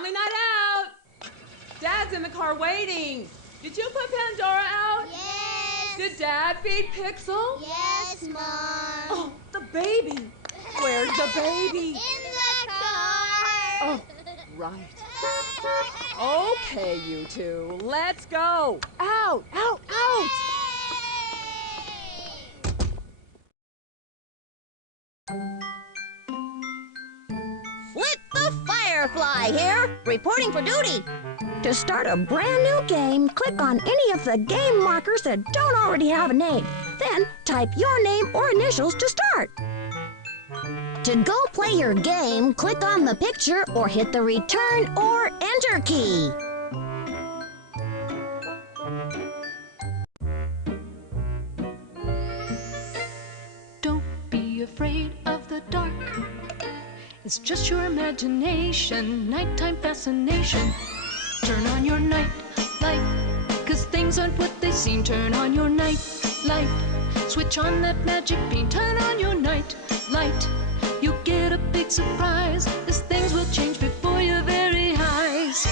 Family night out! Dad's in the car waiting. Did you put Pandora out? Yes. Did Dad feed Pixel? Yes, Mom. Oh, the baby. Where's the baby? In the car. Oh, right. Okay, you two, let's go. Out, out, out. Flit the Firefly here, reporting for duty. To start a brand new game, click on any of the game markers that don't already have a name. Then type your name or initials to start. To go play your game, click on the picture or hit the return or enter key. Don't be afraid of the dark. It's just your imagination, nighttime fascination. Turn on your night light, 'cause things aren't what they seem. Turn on your night light, switch on that magic beam. Turn on your night light, you'll get a big surprise, as things will change before your very eyes.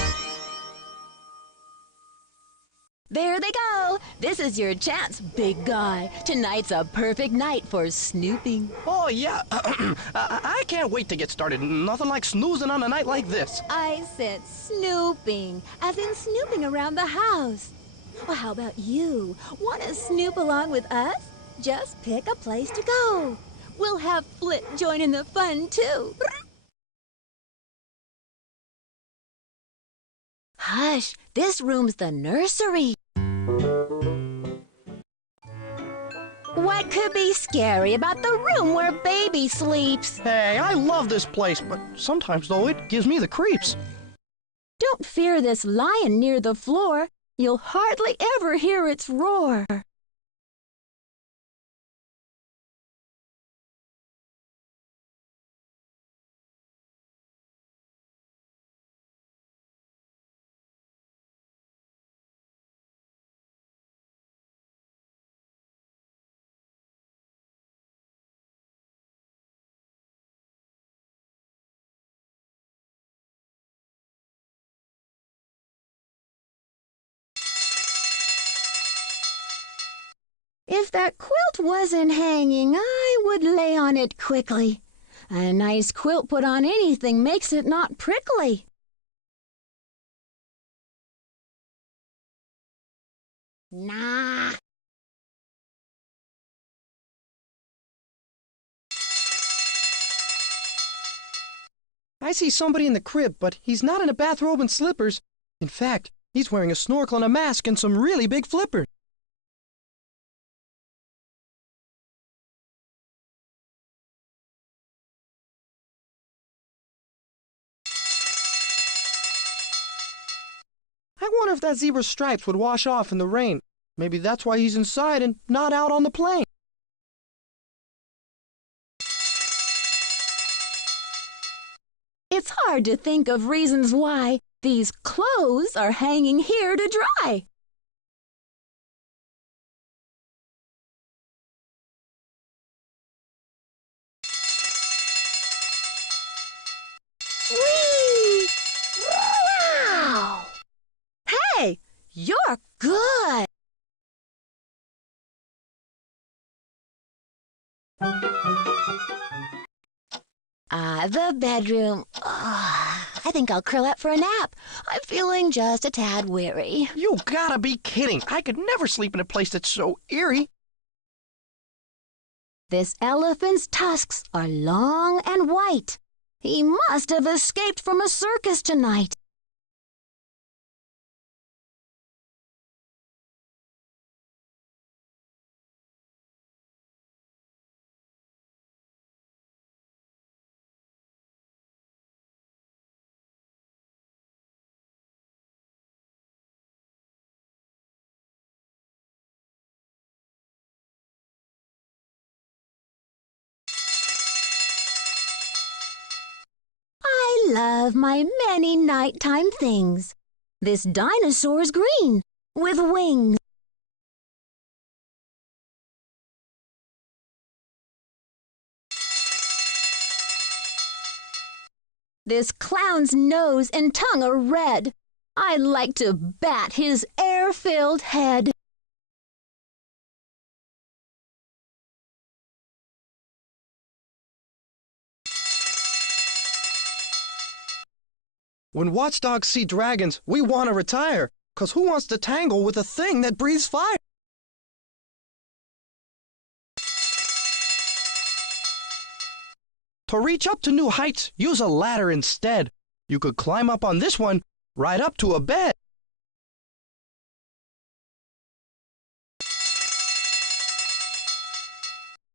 There they go. This is your chance, big guy. Tonight's a perfect night for snooping. Oh, yeah. I can't wait to get started. Nothing like snoozing on a night like this. I said snooping, as in snooping around the house. Well, how about you? Want to snoop along with us? Just pick a place to go. We'll have Flit join in the fun, too. Hush, this room's the nursery. What could be scary about the room where baby sleeps? Hey, I love this place, but sometimes, though, it gives me the creeps. Don't fear this lion near the floor. You'll hardly ever hear its roar. If that quilt wasn't hanging, I would lay on it quickly. A nice quilt put on anything makes it not prickly. Nah. I see somebody in the crib, but he's not in a bathrobe and slippers. In fact, he's wearing a snorkel and a mask and some really big flippers. I wonder if that zebra's stripes would wash off in the rain. Maybe that's why he's inside and not out on the plane. It's hard to think of reasons why these clothes are hanging here to dry. Whee! Wow! Hey, you're good! The bedroom. I think I'll curl up for a nap. I'm feeling just a tad weary. You gotta be kidding. I could never sleep in a place that's so eerie. This elephant's tusks are long and white. He must have escaped from a circus tonight. I love my many nighttime things. This dinosaur's green, with wings. This clown's nose and tongue are red. I'd like to bat his air-filled head. When watchdogs see dragons, we want to retire. 'Cause who wants to tangle with a thing that breathes fire? To reach up to new heights, use a ladder instead. You could climb up on this one, right up to a bed.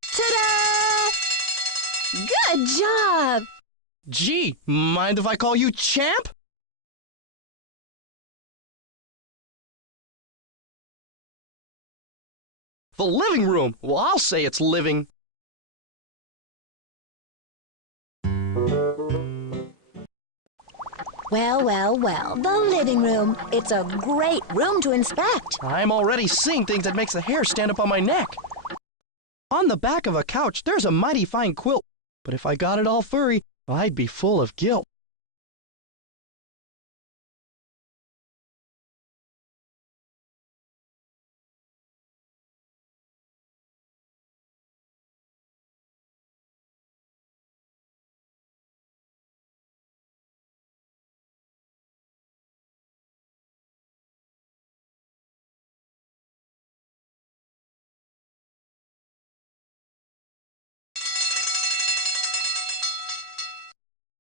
Ta-da! Good job! Gee, mind if I call you Champ? The living room. Well, I'll say it's living. Well, the living room. It's a great room to inspect. I'm already seeing things that makes the hair stand up on my neck. On the back of a couch, there's a mighty fine quilt. But if I got it all furry, I'd be full of guilt.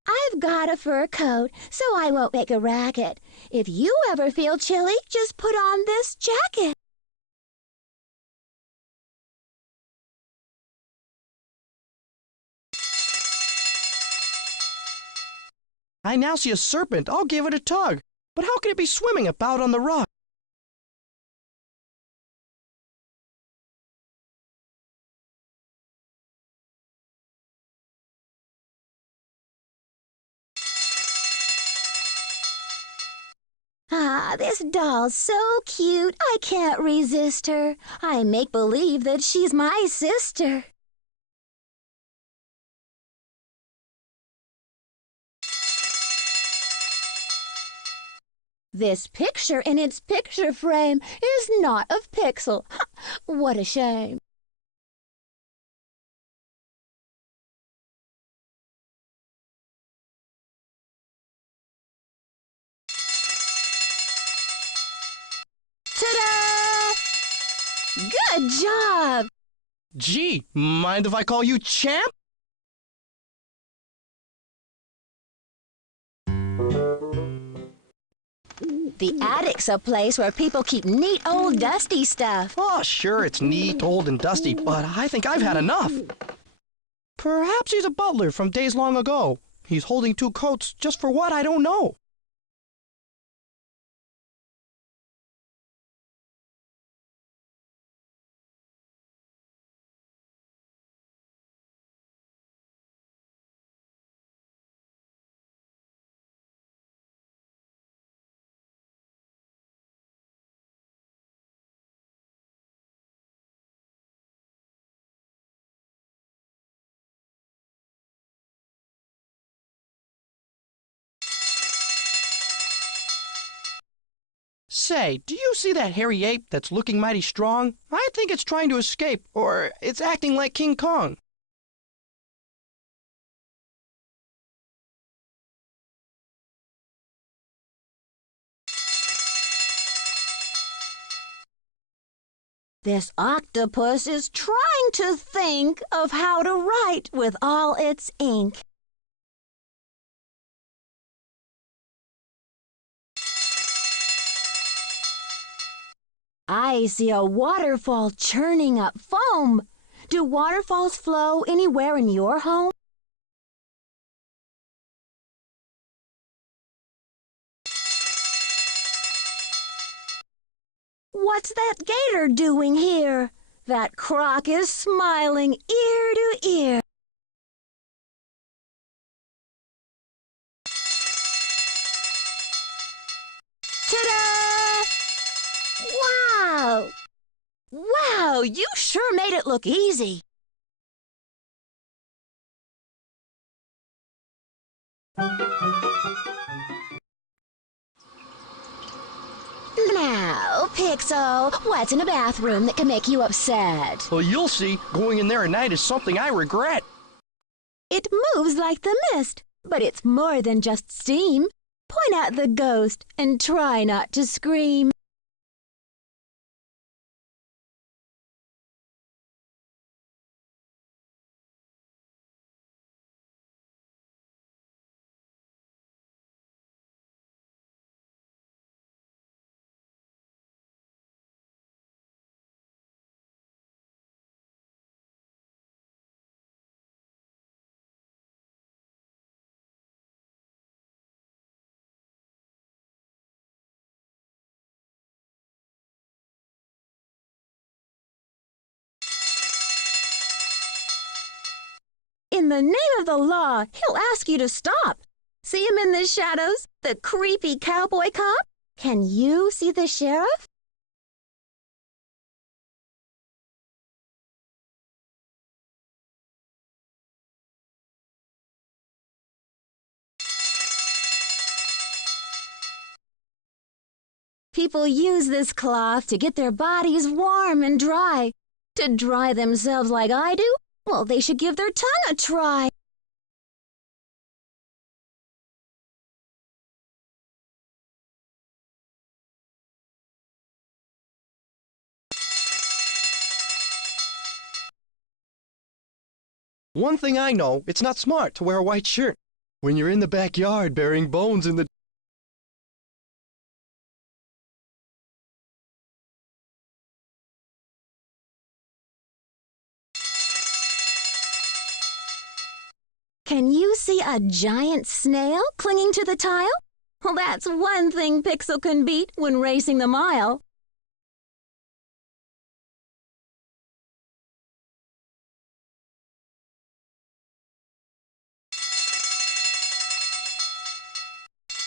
I've got a fur coat, so I won't make a racket. If you ever feel chilly, just put on this jacket. I now see a serpent. I'll give it a tug. But how can it be swimming about on the rug? Ah, this doll's so cute, I can't resist her. I make believe that she's my sister. This picture in its picture frame is not of Pixel. What a shame. Ta-da! Good job! Gee, mind if I call you Champ? The attic's a place where people keep neat old dusty stuff. Oh, sure, it's neat, old, and dusty, but I think I've had enough. Perhaps he's a butler from days long ago. He's holding two coats just for what I don't know. Say, do you see that hairy ape that's looking mighty strong? I think it's trying to escape, or it's acting like King Kong. This octopus is trying to think of how to write with all its ink. I see a waterfall churning up foam. Do waterfalls flow anywhere in your home? What's that gator doing here? That croc is smiling ear to ear. Ta-da! Wow! Wow, you sure made it look easy. Now, Pixel, what's in a bathroom that can make you upset? Well, you'll see. Going in there at night is something I regret. It moves like the mist, but it's more than just steam. Point at the ghost and try not to scream. In the name of the law, he'll ask you to stop. See him in the shadows? The creepy cowboy cop? Can you see the sheriff? People use this cloth to get their bodies warm and dry. To dry themselves like I do? Well, they should give their tongue a try. One thing I know, it's not smart to wear a white shirt when you're in the backyard burying bones in the... Can you see a giant snail clinging to the tile? Well, that's one thing Pixel can beat when racing the mile.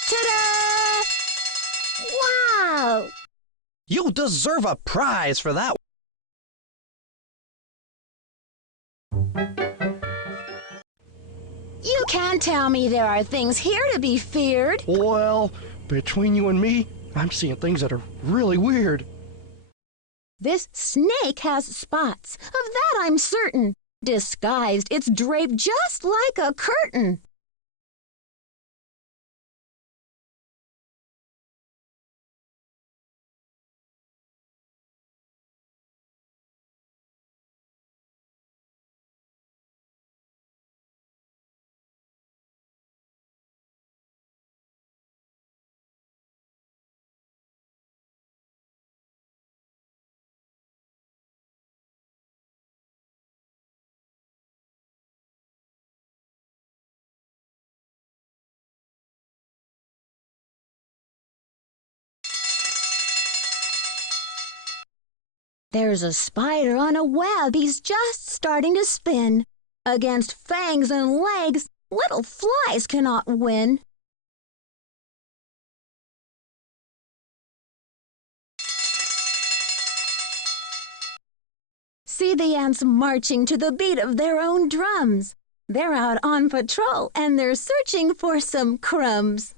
Ta-da! Wow! You deserve a prize for that. You can't tell me there are things here to be feared. Well, between you and me, I'm seeing things that are really weird. This snake has spots. Of that I'm certain. Disguised, it's draped just like a curtain. There's a spider on a web he's just starting to spin. Against fangs and legs, little flies cannot win. See the ants marching to the beat of their own drums. They're out on patrol and they're searching for some crumbs.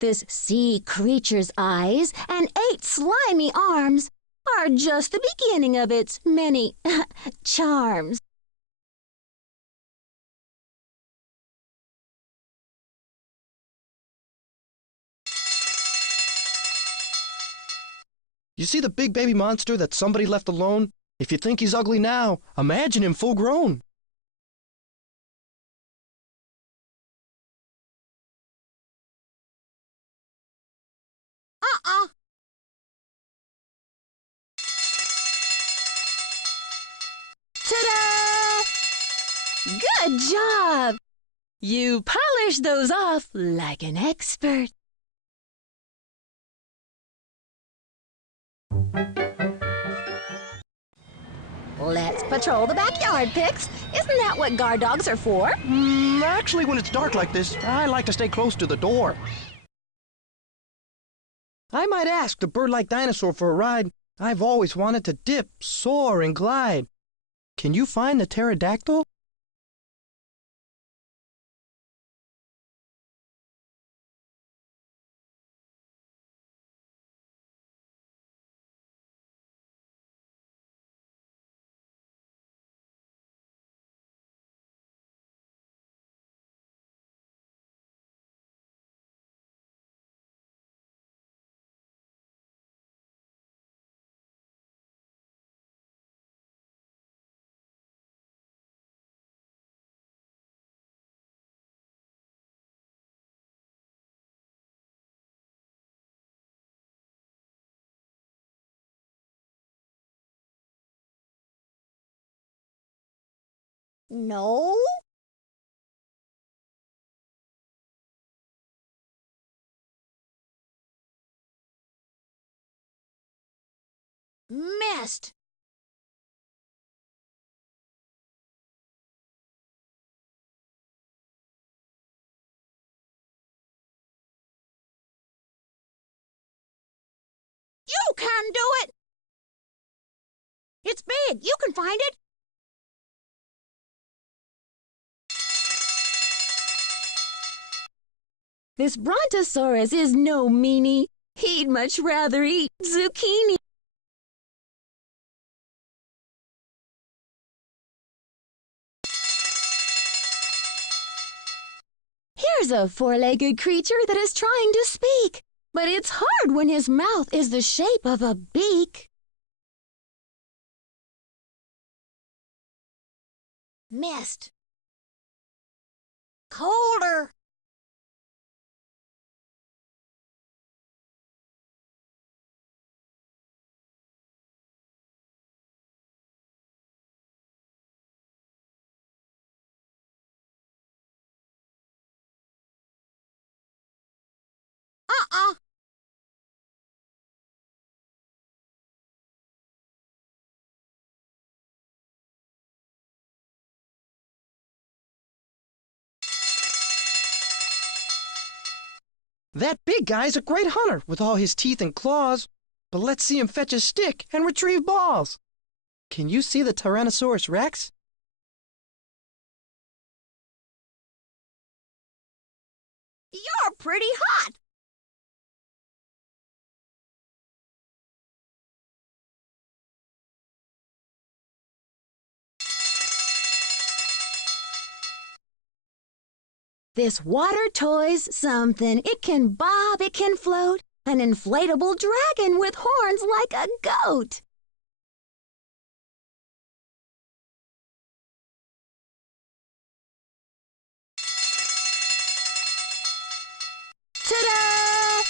This sea creature's eyes and 8 slimy arms are just the beginning of its many charms. You see the big baby monster that somebody left alone? If you think he's ugly now, imagine him full grown. Ta-da! Good job! You polished those off like an expert. Let's patrol the backyard, Pix. Isn't that what guard dogs are for? Actually, when it's dark like this, I like to stay close to the door. I might ask the bird-like dinosaur for a ride, I've always wanted to dip, soar, and glide. Can you find the pterodactyl? No? Missed. You can do it! It's big. You can find it. This Brontosaurus is no meanie. He'd much rather eat zucchini. Here's a four-legged creature that is trying to speak, but it's hard when his mouth is the shape of a beak. Missed. Colder. Uh-uh. That big guy's a great hunter with all his teeth and claws. But let's see him fetch a stick and retrieve balls. Can you see the Tyrannosaurus Rex? You're pretty hot. This water toy's something. It can bob, it can float. An inflatable dragon with horns like a goat. Ta-da!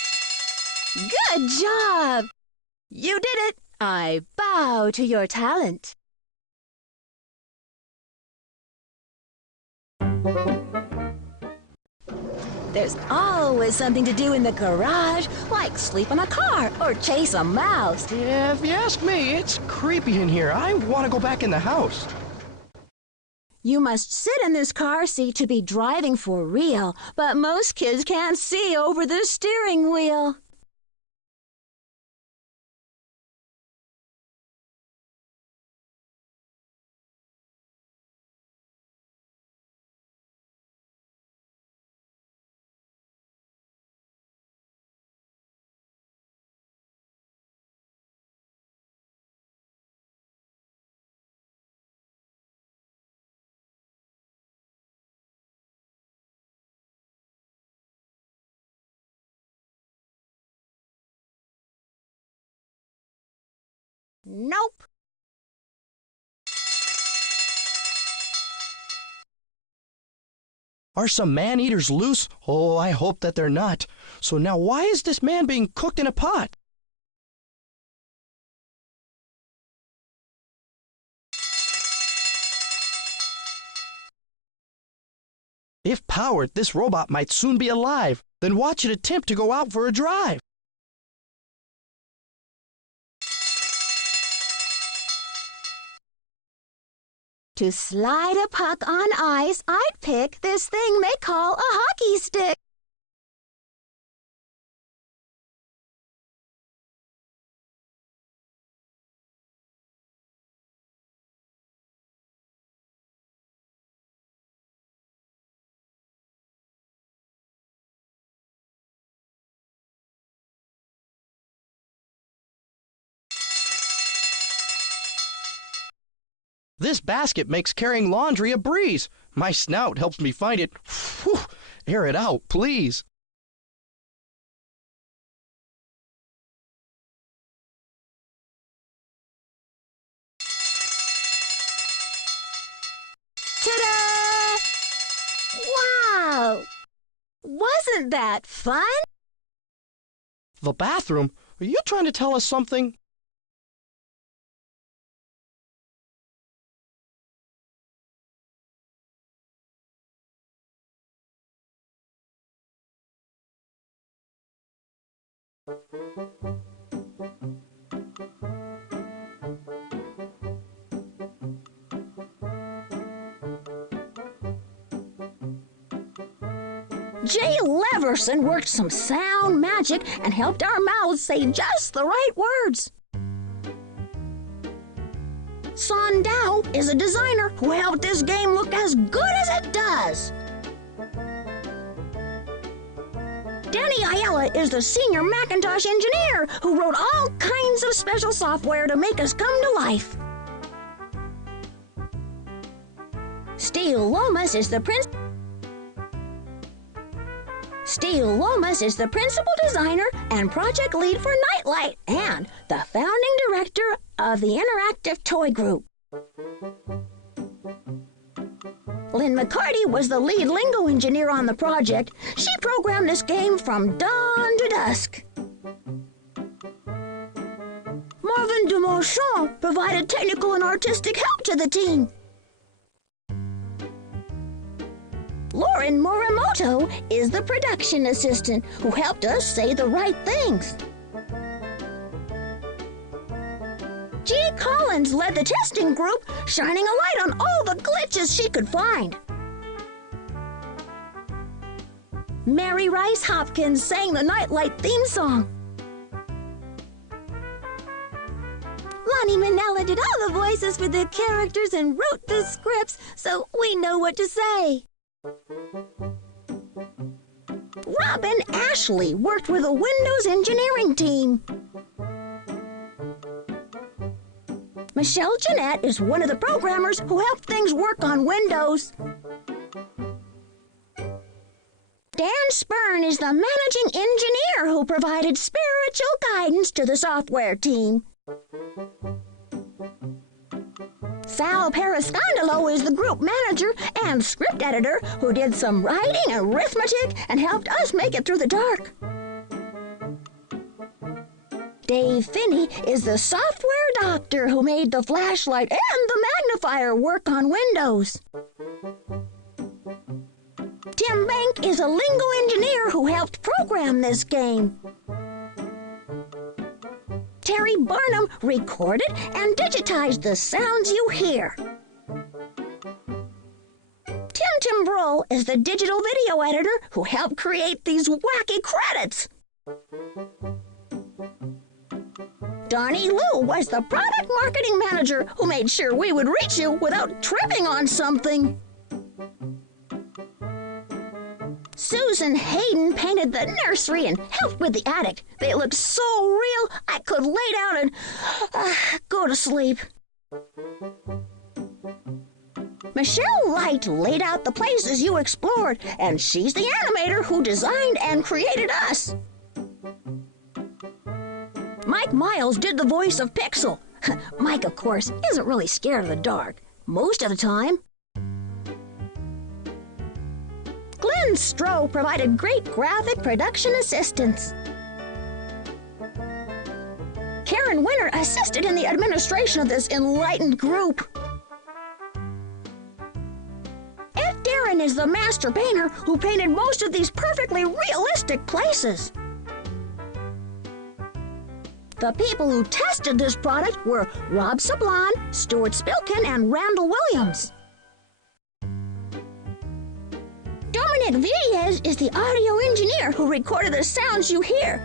Good job! You did it! I bow to your talent. There's always something to do in the garage, like sleep in a car or chase a mouse. Yeah, if you ask me, it's creepy in here. I want to go back in the house. You must sit in this car seat to be driving for real, but most kids can't see over the steering wheel. Nope. Are some man-eaters loose? Oh, I hope that they're not. So now why is this man being cooked in a pot? If powered, this robot might soon be alive. Then watch it attempt to go out for a drive. To slide a puck on ice, I'd pick this thing they call a hockey stick. This basket makes carrying laundry a breeze. My snout helps me find it. Whew, air it out, please. Ta-da! Wow! Wasn't that fun? The bathroom? Are you trying to tell us something? Jay Leverson worked some sound magic and helped our mouths say just the right words. Sondao is a designer who helped this game look as good as it does. Danny Ayala is the senior Macintosh engineer who wrote all kinds of special software to make us come to life. Steve Lomas is the principal designer and project lead for Nightlight and the founding director of the Interactive Toy Group. Lynn McCarty was the lead lingo engineer on the project. She programmed this game from dawn to dusk. Marvin Dumonchon provided technical and artistic help to the team. Lauren Morimoto is the production assistant who helped us say the right things. Jeannie Collins led the testing group, shining a light on all the glitches she could find. Mary Rice Hopkins sang the Nightlight theme song. Lonnie Manella did all the voices for the characters and wrote the scripts, so we know what to say. Robin Ashley worked with the Windows engineering team. Michelle Jeanette is one of the programmers who helped things work on Windows. Dan Spurn is the managing engineer who provided spiritual guidance to the software team. Sal Periscandalo is the group manager and script editor who did some writing and arithmetic and helped us make it through the dark. Dave Finney is the software doctor who made the flashlight and the magnifier work on Windows. Tim Bank is a lingo engineer who helped program this game. Terry Barnum recorded and digitized the sounds you hear. Tim Timbrell is the digital video editor who helped create these wacky credits. Donnie Lou was the product marketing manager who made sure we would reach you without tripping on something. Susan Hayden painted the nursery and helped with the attic. They looked so real, I could lay down and go to sleep. Michelle Light laid out the places you explored, and she's the animator who designed and created us. Mike Miles did the voice of Pixel. Mike, of course, isn't really scared of the dark, most of the time. Glenn Stroh provided great graphic production assistance. Karen Winter assisted in the administration of this enlightened group. Ed Darren is the master painter who painted most of these perfectly realistic places. The people who tested this product were Rob Sablon, Stuart Spilkin, and Randall Williams. Dominic Villiers is the audio engineer who recorded the sounds you hear.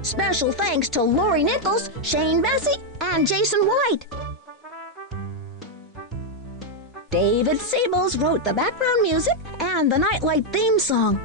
Special thanks to Lori Nichols, Shane Bessie, and Jason White. David Siebels wrote the background music and the Nightlight theme song.